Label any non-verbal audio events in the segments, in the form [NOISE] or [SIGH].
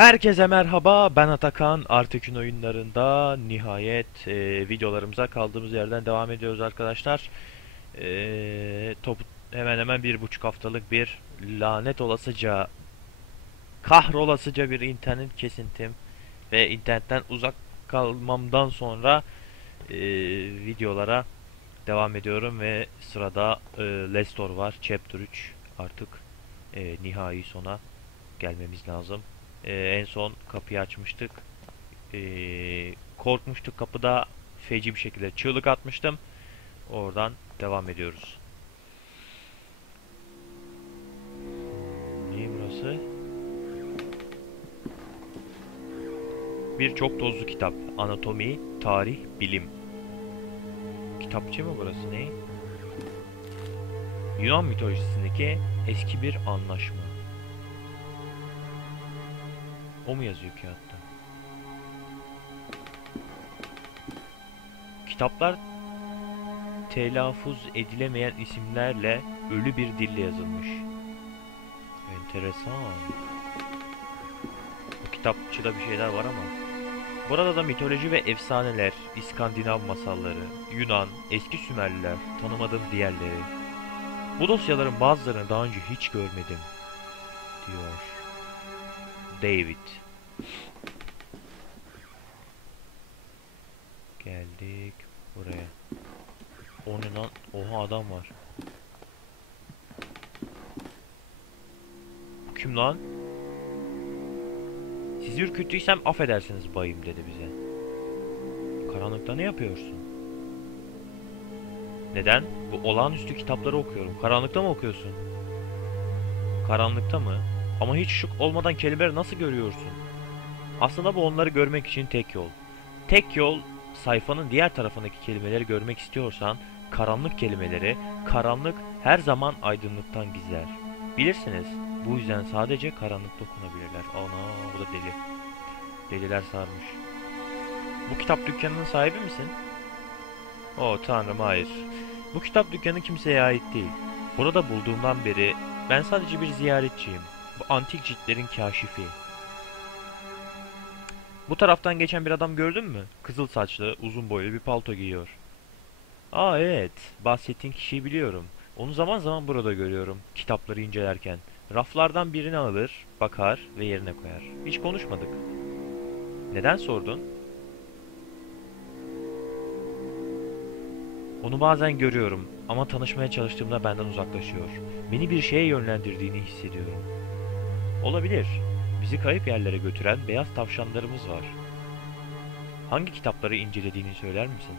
Herkese merhaba, ben Atakan. Artekün oyunlarında nihayet e, videolarımıza kaldığımız yerden devam ediyoruz arkadaşlar. E, topu hemen hemen bir buçuk haftalık bir lanet olasıca, kahrolasıca bir internet kesintim ve internetten uzak kalmamdan sonra e, videolara devam ediyorum ve sırada e, Lestor var, Chapter 3 artık e, nihai sona gelmemiz lazım. Ee, en son kapıyı açmıştık. Ee, korkmuştuk kapıda feci bir şekilde çığlık atmıştım. Oradan devam ediyoruz. Ne burası? Bir çok tozlu kitap. Anatomi, tarih, bilim. Kitapçı mı burası ne? Yunan mitolojisindeki eski bir anlaşma. O mu yazıyor kağıtta? Kitaplar telaffuz edilemeyen isimlerle ölü bir dille yazılmış. Enteresan. Bu kitapçıda bir şeyler var ama. Burada da mitoloji ve efsaneler, İskandinav masalları, Yunan, eski Sümerliler, tanımadığım diğerleri. Bu dosyaların bazılarını daha önce hiç görmedim, diyor. David. Geldik buraya. O ne lan? Oha adam var. Kim lan? Sizi ürküttüysem affedersiniz bayım dedi bize. Karanlıkta ne yapıyorsun? Neden? Bu olağanüstü kitapları okuyorum. Karanlıkta mı okuyorsun? Karanlıkta mı? Ama hiç ışık olmadan kelimeleri nasıl görüyorsun? Aslında bu onları görmek için tek yol. Tek yol sayfanın diğer tarafındaki kelimeleri görmek istiyorsan karanlık kelimeleri, karanlık her zaman aydınlıktan gizler. Bilirsiniz bu yüzden sadece karanlıkta okunabilirler. Ana bu da deli. Deliler sarmış. Bu kitap dükkanının sahibi misin? Oh tanrım hayır. Bu kitap dükkanı kimseye ait değil. Burada bulduğumdan beri ben sadece bir ziyaretçiyim. Antik ciltlerin kaşifi. Bu taraftan geçen bir adam gördün mü? Kızıl saçlı, uzun boylu bir palto giyiyor. Aa evet, bahsettiğin kişiyi biliyorum. Onu zaman zaman burada görüyorum, kitapları incelerken. Raflardan birini alır, bakar ve yerine koyar. Hiç konuşmadık. Neden sordun? Onu bazen görüyorum ama tanışmaya çalıştığımda benden uzaklaşıyor. Beni bir şeye yönlendirdiğini hissediyorum. Olabilir. Bizi kayıp yerlere götüren beyaz tavşanlarımız var. Hangi kitapları incelediğini söyler misin?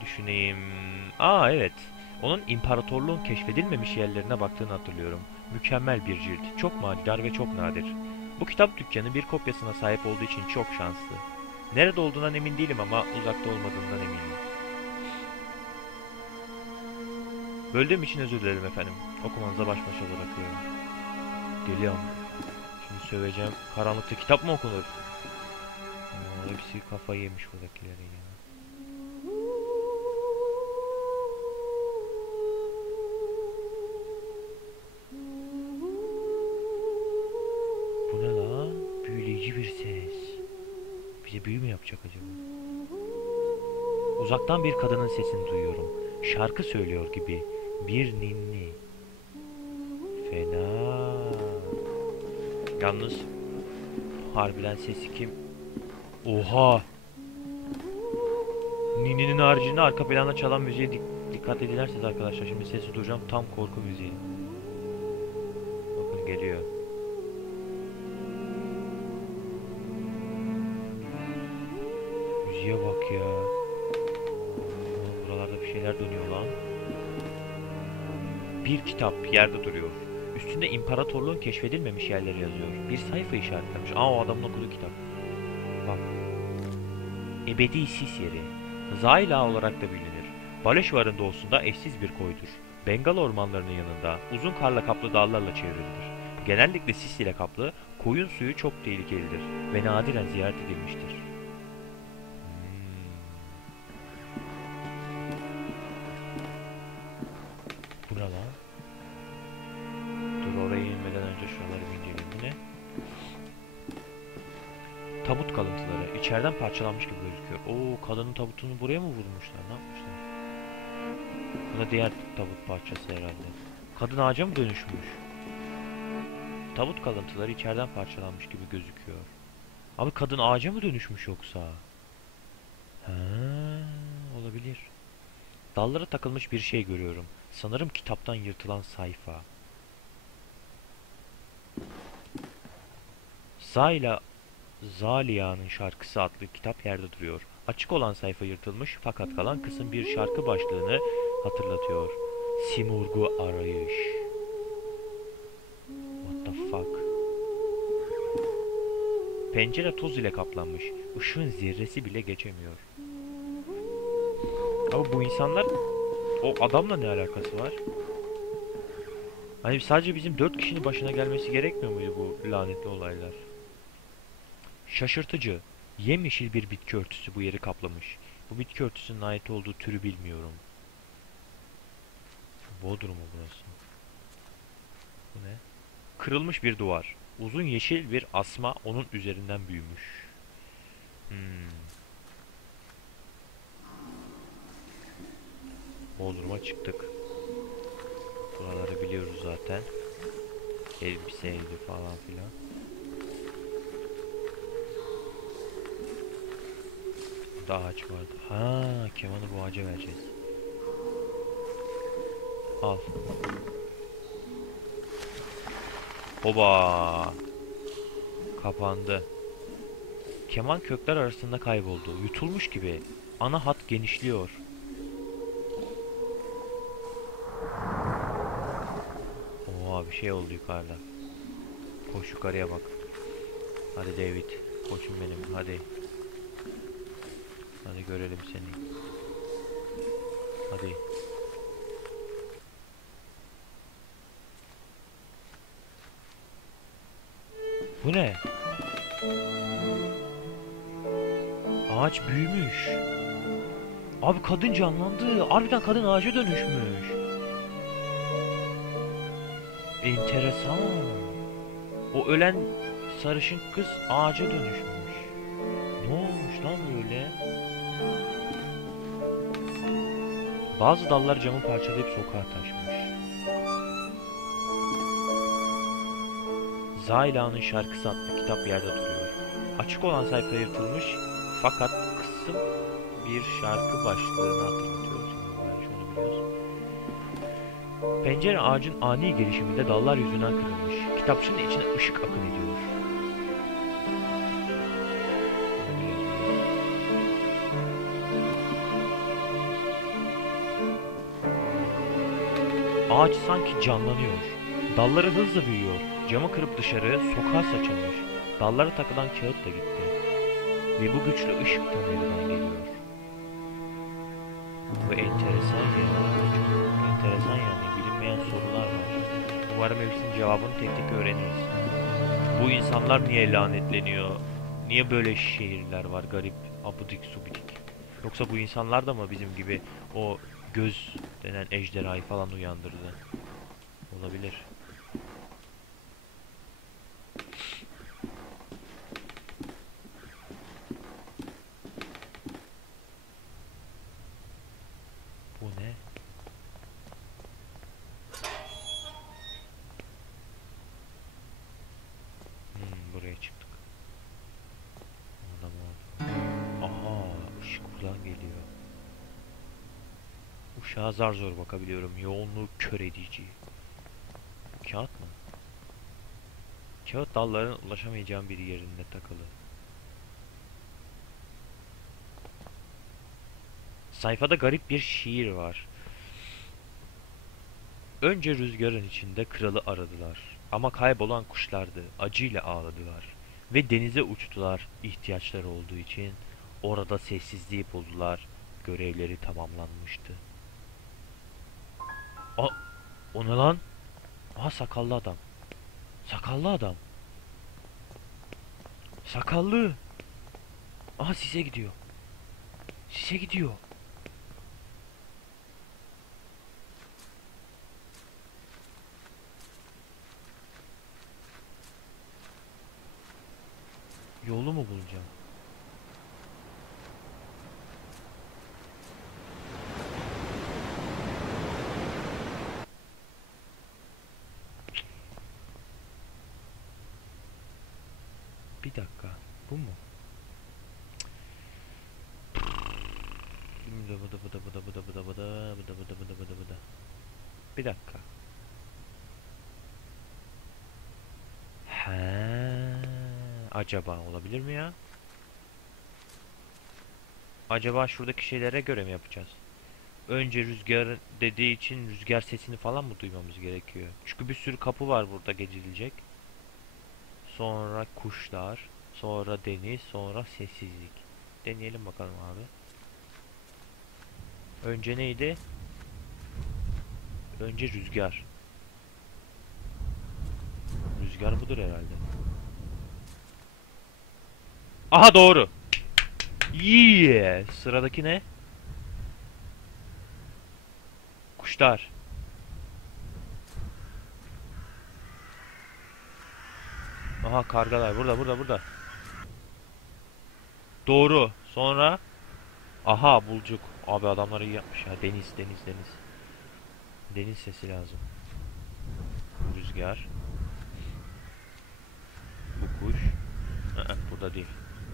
Düşüneyim. Aa evet. Onun imparatorluğun keşfedilmemiş yerlerine baktığını hatırlıyorum. Mükemmel bir cilt. Çok manidar ve çok nadir. Bu kitap dükkanı bir kopyasına sahip olduğu için çok şanslı. Nerede olduğundan emin değilim ama uzakta olmadığından eminim. Böldüğüm için özür dilerim efendim. Okumanıza baş başa bırakıyorum. Geliyorum. Şimdi söveceğim. Karanlıkta kitap mı okunur? Aa, hepsi kafayı yemiş buradakilerin ya. Bu ne la? Büyüleyici bir ses. Bize büyü mü yapacak acaba? Uzaktan bir kadının sesini duyuyorum. Şarkı söylüyor gibi. Bir ninni. Fena. Yalnız harbiden sesi kim? Oha! Ninni'nin haricinde arka planda çalan müziğe dik dikkat edilerseniz arkadaşlar şimdi sesi duyacağım tam korku müziği. Bakın geliyor. Müziğe bak ya. Oğlum buralarda bir şeyler dönüyor lan. Bir kitap yerde duruyor. Üstünde imparatorluğun keşfedilmemiş yerleri yazıyor. Bir sayfa işaretlemiş. Aa o adamın okuduğu kitap. Bak. Ebedi sis yeri. Zayla olarak da bilinir. Baleşvar'ın doğusunda eşsiz bir koydur. Bengal ormanlarının yanında uzun karla kaplı dağlarla çevrilidir. Genellikle sis ile kaplı, koyun suyu çok tehlikelidir ve nadiren ziyaret edilmiştir. İçeriden parçalanmış gibi gözüküyor. Oo kadının tabutunu buraya mı vurmuşlar? Ne yapmışlar? Bu da diğer tabut parçası herhalde. Kadın ağaca mı dönüşmüş? Tabut kalıntıları içeriden parçalanmış gibi gözüküyor. Abi kadın ağaca mı dönüşmüş yoksa? Ha, olabilir. Dallara takılmış bir şey görüyorum. Sanırım kitaptan yırtılan sayfa. Zayla Zaliya'nın şarkısı adlı kitap yerde duruyor. Açık olan sayfa yırtılmış fakat kalan kısım bir şarkı başlığını hatırlatıyor. Simurgu arayış. What the fuck? Pencere toz ile kaplanmış. Işığın zerresi bile geçemiyor. Ama bu insanlar o adamla ne alakası var? Hani sadece bizim dört kişinin başına gelmesi gerekmiyor muydu bu lanetli olaylar? Şaşırtıcı. Yemyeşil bir bitki örtüsü bu yeri kaplamış. Bu bitki örtüsünün ait olduğu türü bilmiyorum. Bodrum mu burası? Bu ne? Kırılmış bir duvar. Uzun yeşil bir asma onun üzerinden büyümüş. Hmm. Bodrum'a çıktık. Buraları biliyoruz zaten. Elbiseydi falan filan. Burada ağaç vardı. Ha, kemanı bu ağaca vereceğiz. Al. Oba. Kapandı. Keman kökler arasında kayboldu. Yutulmuş gibi. Ana hat genişliyor. Oha bir şey oldu yukarıda. Koş yukarıya bak. Hadi David. Koçum benim hadi. Görelim seni. Hadi. Bu ne? Ağaç büyümüş. Abi kadın canlandı. Harbiden kadın ağaca dönüşmüş. Enteresan. O ölen sarışın kız ağaca dönüşmüş. Ne olmuş lan böyle? Bazı dallar camı parçalayıp sokağa taşmış. Zayla'nın şarkısı adlı kitap yerde duruyor. Açık olan sayfa yırtılmış fakat kısım bir şarkı başlığını hatırlatıyor. Pencere ağacın ani gelişiminde dallar yüzünden kırılmış. Kitapçının içine ışık akın ediyor. Ağaç sanki canlanıyor. Dalları hızla büyüyor. Camı kırıp dışarı sokağa saçılmış. Dallara takılan kağıt da gitti. Ve bu güçlü ışık da nereden geliyor? Bu enteresan ya. Çok enteresan yani. Bilinmeyen sorular var. Umarım hepsinin cevabını tek tek öğreniriz. Bu insanlar niye lanetleniyor? Niye böyle şehirler var garip, abudik subidik? Yoksa bu insanlar da mı bizim gibi o göz denen ejderhayı falan uyandırdı? Olabilir. Bu ne? Hmm, buraya çıktık. Adam. Aha, ışık buradan geliyor. Uşağa zar zor bakabiliyorum. Yoğunluğu kör edici. Kağıt mı? Kağıt dalların ulaşamayacağım bir yerinde takılı. Sayfada garip bir şiir var. Önce rüzgarın içinde kralı aradılar. Ama kaybolan kuşlardı. Acıyla ağladılar. Ve denize uçtular ihtiyaçları olduğu için. Orada sessizliği buldular. Görevleri tamamlanmıştı. A o ne lan? Aha sakallı adam. Sakallı adam. Sakallı. Aha size gidiyor. Size gidiyor. Yolu mu bulacağım? Bir dakika. Bu mu? Bıda bıda bıda bıda bıda bıda bıda bıda bıda bıda bıda bıda. Bir dakika. He, acaba olabilir mi ya? Acaba şuradaki şeylere göre mi yapacağız? Önce rüzgar dediği için rüzgar sesini falan mı duymamız gerekiyor? Çünkü bir sürü kapı var burada geçilecek. Sonra kuşlar, sonra deniz, sonra sessizlik. Deneyelim bakalım abi. Önce neydi? Önce rüzgar. Rüzgar budur herhalde. Aha doğru. Yeah. Sıradaki ne? Kuşlar. Aha kargalar burada burada burada. Doğru. Sonra Aha bulcuk. Abi adamları iyi yapmış ya. Deniz deniz deniz. Deniz sesi lazım. Rüzgar. Bu kuş. Aa, burada değil.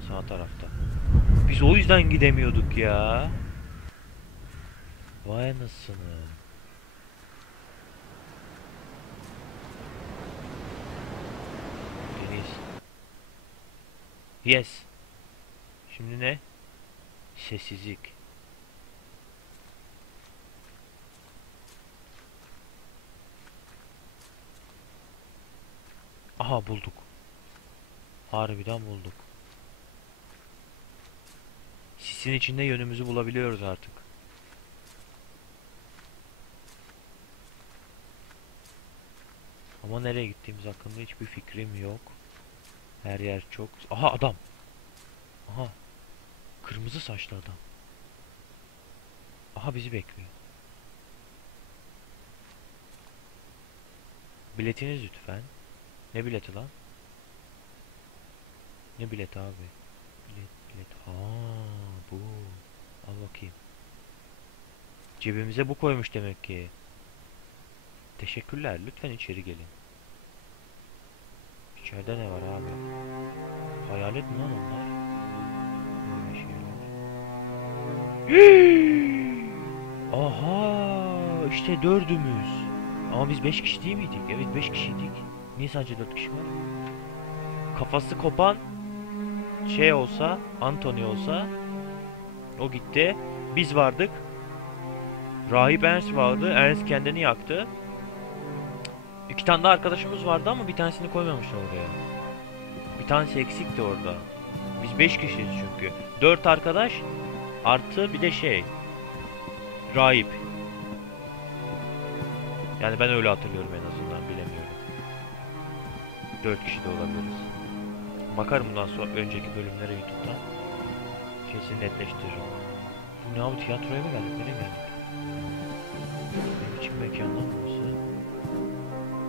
Sağ tarafta. Biz o yüzden gidemiyorduk ya. Vay anasını. Deniz. Yes. Şimdi ne? Sessizlik. Aha bulduk. Harbiden bulduk. Sisin içinde yönümüzü bulabiliyoruz artık. Ama nereye gittiğimiz hakkında hiçbir fikrim yok. Her yer çok... Aha adam! Aha! Kırmızı saçlı adam. Aha bizi bekliyor. Biletiniz lütfen. Ne bileti lan? Ne bileti abi? Bilet, bilet. Aa, bu. Al bakayım. Cebimize bu koymuş demek ki. Teşekkürler. Lütfen içeri gelin. İçeride ne var abi? Hayalet mi lan onlar? Böyle şeyler. [GASPS] Aha, işte dördümüz. Ama biz beş kişi değil miydik? Evet beş kişiydik. Niye sadece dört kişi var? Kafası kopan şey olsa, Anthony olsa o gitti. Biz vardık. Rahip Ernst vardı. Ernst kendini yaktı. İki tane daha arkadaşımız vardı ama bir tanesini koymamışlar oraya. Bir tanesi eksikti orada. Biz beş kişiyiz çünkü. Dört arkadaş artı bir de şey. Rahip. Yani ben öyle hatırlıyorum en 4 kişi de olabiliriz. Bakarım bundan sonra önceki bölümlere YouTube'dan. Kesin netleştiririm. Bu ne abi tiyatroya mı geldik? Nereye geldik? Ne biçim mekan lan burası?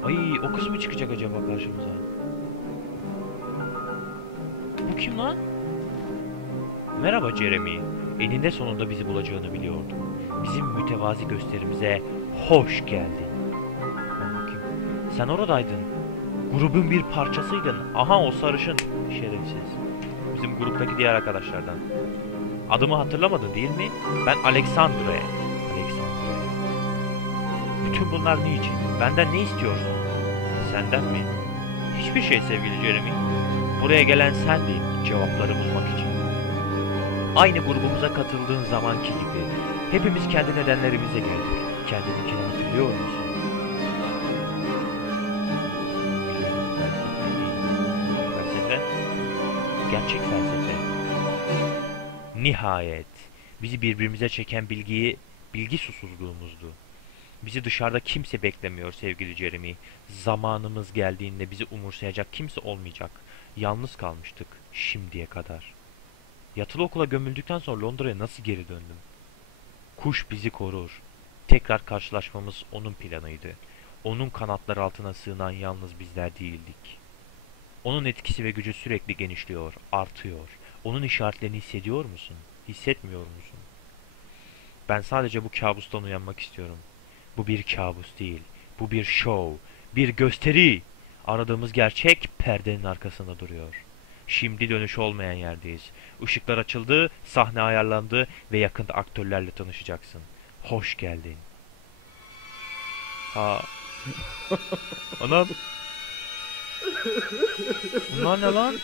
Ay o kız mı çıkacak acaba karşımıza? Bu kim lan? Merhaba Jeremy. Eninde sonunda bizi bulacağını biliyordum. Bizim mütevazi gösterimize hoş geldin. Sen oradaydın. Grubun bir parçasıydın. Aha o sarışın. Şerefsiz. Bizim gruptaki diğer arkadaşlardan. Adımı hatırlamadın değil mi? Ben Alexandre. Alexandre. Bütün bunlar niçin? Benden ne istiyorsun? Senden mi? Hiçbir şey sevgili Jeremy. Buraya gelen sendin cevapları bulmak için. Aynı grubumuza katıldığın zamanki gibi hepimiz kendi nedenlerimize geldik. Kendininkini hatırlıyor musun? Gerçek felsefe. Nihayet bizi birbirimize çeken bilgiyi bilgi susuzluğumuzdu. Bizi dışarıda kimse beklemiyor sevgili Jeremy. Zamanımız geldiğinde bizi umursayacak kimse olmayacak. Yalnız kalmıştık şimdiye kadar. Yatılı okula gömüldükten sonra Londra'ya nasıl geri döndüm? Kuş bizi korur. Tekrar karşılaşmamız onun planıydı. Onun kanatları altına sığınan yalnız bizler değildik. Onun etkisi ve gücü sürekli genişliyor, artıyor. Onun işaretlerini hissediyor musun? Hissetmiyor musun? Ben sadece bu kabustan uyanmak istiyorum. Bu bir kabus değil. Bu bir şov, bir gösteri. Aradığımız gerçek perdenin arkasında duruyor. Şimdi dönüş olmayan yerdeyiz. Işıklar açıldı, sahne ayarlandı ve yakında aktörlerle tanışacaksın. Hoş geldin. Ha. [LAUGHS] Anam. Bunlar ne lan?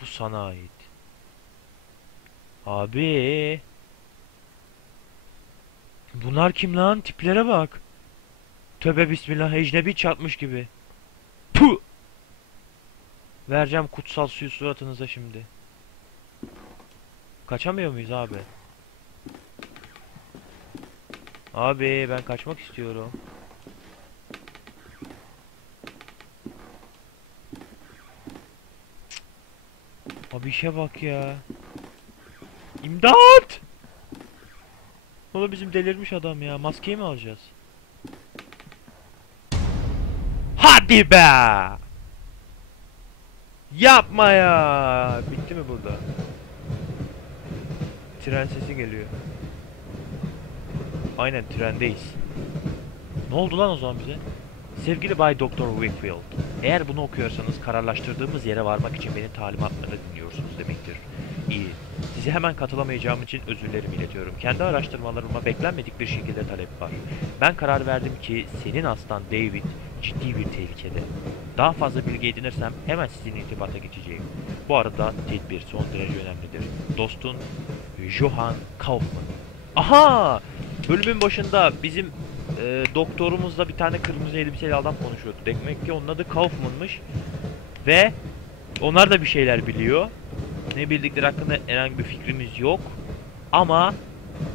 Bu sana ait. Abi. Bunlar kim lan? Tiplere bak. Tövbe bismillah ecnebi çatmış gibi. Puh! Vereceğim kutsal suyu suratınıza şimdi. Kaçamıyor muyuz abi? Abi ben kaçmak istiyorum. Abi işe bak ya. İmdat! Oğlum bizim delirmiş adam ya. Maskeyi mi alacağız? Hadi be! Yapma ya! Bitti mi burada? Tren sesi geliyor. Aynen trendeyiz. Ne oldu lan o zaman bize? Sevgili Bay Doktor Wakefield, eğer bunu okuyorsanız kararlaştırdığımız yere varmak için benim talimatları dinliyorsunuz demektir. İyi. Size hemen katılamayacağım için özürlerimi iletiyorum. Kendi araştırmalarıma beklenmedik bir şekilde talep var. Ben karar verdim ki senin aslan David ciddi bir tehlikede. Daha fazla bilgi edinirsem hemen sizin irtibata geçeceğim. Bu arada tedbir son derece önemlidir. Dostun Johann Kaufmann. Aha! Bölümün başında bizim e, doktorumuzla bir tane kırmızı elbiseli adam konuşuyordu. Demek ki onun adı Kaufman'mış. Ve onlar da bir şeyler biliyor. Ne bildikleri hakkında herhangi bir fikrimiz yok. Ama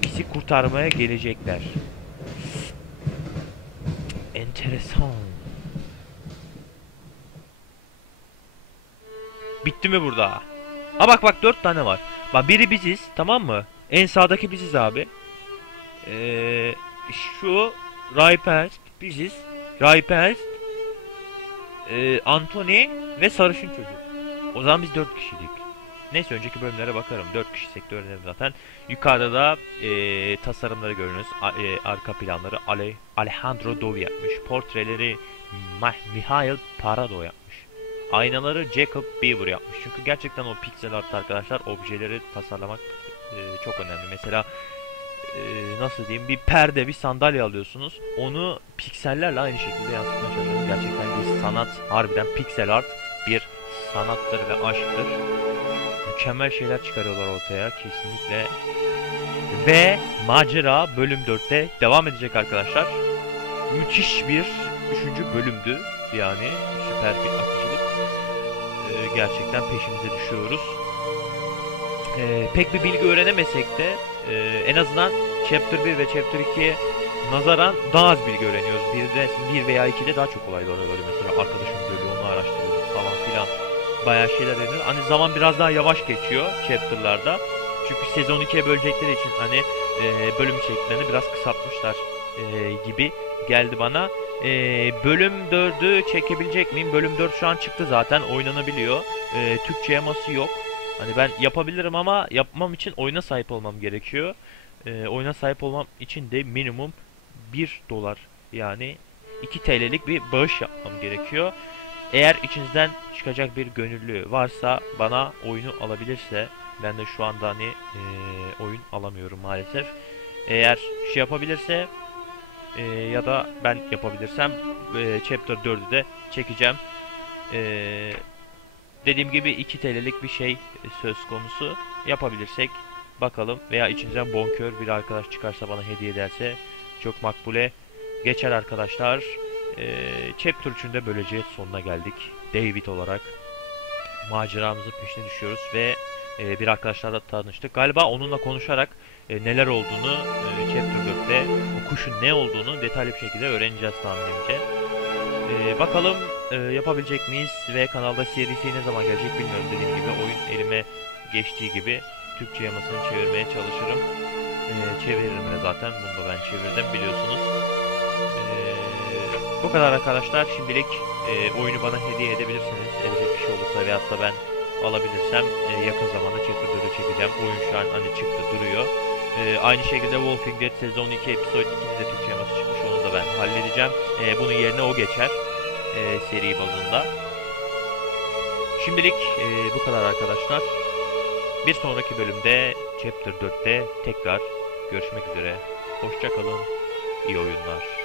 bizi kurtarmaya gelecekler. Enteresan. Bitti mi burada? Ha bak bak dört tane var. Bak biri biziz tamam mı? En sağdaki biziz abi. Ee, şu Raypers biziz. Raypers e, Anthony ve sarışın çocuk. O zaman biz dört kişilik. Neyse önceki bölümlere bakarım. Dört kişiysek de öğrenelim zaten. Yukarıda da e, tasarımları görünüz. A, e, arka planları Ale, Alejandro Dovi yapmış. Portreleri Ma, Mihail Parado yapmış. Aynaları Jacob Beaver yapmış. Çünkü gerçekten o pixel art arkadaşlar objeleri tasarlamak e, çok önemli. Mesela e, nasıl diyeyim bir perde bir sandalye alıyorsunuz. Onu piksellerle aynı şekilde yansıtmaya çalışıyorsunuz. Gerçekten bir sanat harbiden pixel art bir sanattır ve aşktır. Mükemmel şeyler çıkarıyorlar ortaya kesinlikle. Ve macera bölüm 4'te devam edecek arkadaşlar. Müthiş bir 3. bölümdü. Yani süper bir akıcılık. Gerçekten peşimize düşüyoruz. Ee, pek bir bilgi öğrenemesek de e, en azından Chapter 1 ve Chapter 2'ye nazaran daha az bilgi öğreniyoruz. Bir de bir veya 2'de daha çok olaylar oluyor. Mesela arkadaşım söylüyor onu araştırıyoruz falan filan. Bayağı şeyler öğreniyoruz. Hani zaman biraz daha yavaş geçiyor chapter'larda. Çünkü sezon 2'ye bölecekleri için hani e, bölüm şekillerini biraz kısaltmışlar e, gibi geldi bana. E, bölüm 4'ü çekebilecek miyim? Bölüm 4 şu an çıktı zaten oynanabiliyor. E, Türkçe yaması yok. Hani ben yapabilirim ama yapmam için oyuna sahip olmam gerekiyor. E, oyuna sahip olmam için de minimum 1 dolar yani 2 TL'lik bir bağış yapmam gerekiyor. Eğer içinizden çıkacak bir gönüllü varsa bana oyunu alabilirse ben de şu anda hani e, oyun alamıyorum maalesef. Eğer şey yapabilirse e, ya da ben yapabilirsem e, Chapter 4'ü de çekeceğim. E, dediğim gibi 2 TL'lik bir şey söz konusu yapabilirsek bakalım veya içinizden bonkör bir arkadaş çıkarsa bana hediye ederse çok makbule geçer arkadaşlar. E, chapter 3'ün de böylece sonuna geldik. David olarak maceramızın peşine düşüyoruz ve e, bir arkadaşlarla tanıştık. Galiba onunla konuşarak e, neler olduğunu e, Chapter 4'te o kuşun ne olduğunu detaylı bir şekilde öğreneceğiz tahminimce. E, bakalım e, yapabilecek miyiz ve kanalda serisi ne zaman gelecek bilmiyorum dediğim gibi oyun elime geçtiği gibi Türkçe yamasını çevirmeye çalışırım. Ee, çeviririm de zaten. Bunu da ben çevirdim biliyorsunuz. Ee, bu kadar arkadaşlar. Şimdilik e, oyunu bana hediye edebilirsiniz. Edecek bir şey olursa veyahut da ben alabilirsem e, yakın zamanda Chapter 4'ü çekeceğim. Oyun şu an hani çıktı duruyor. E, aynı şekilde Walking Dead sezon 2 episode 2'nin de Türkçe yaması çıkmış. Onu da ben halledeceğim. E, bunun yerine o geçer. E, seri bazında. Şimdilik e, bu kadar arkadaşlar. Bir sonraki bölümde Chapter 4'te tekrar görüşmek üzere. Hoşçakalın. İyi oyunlar.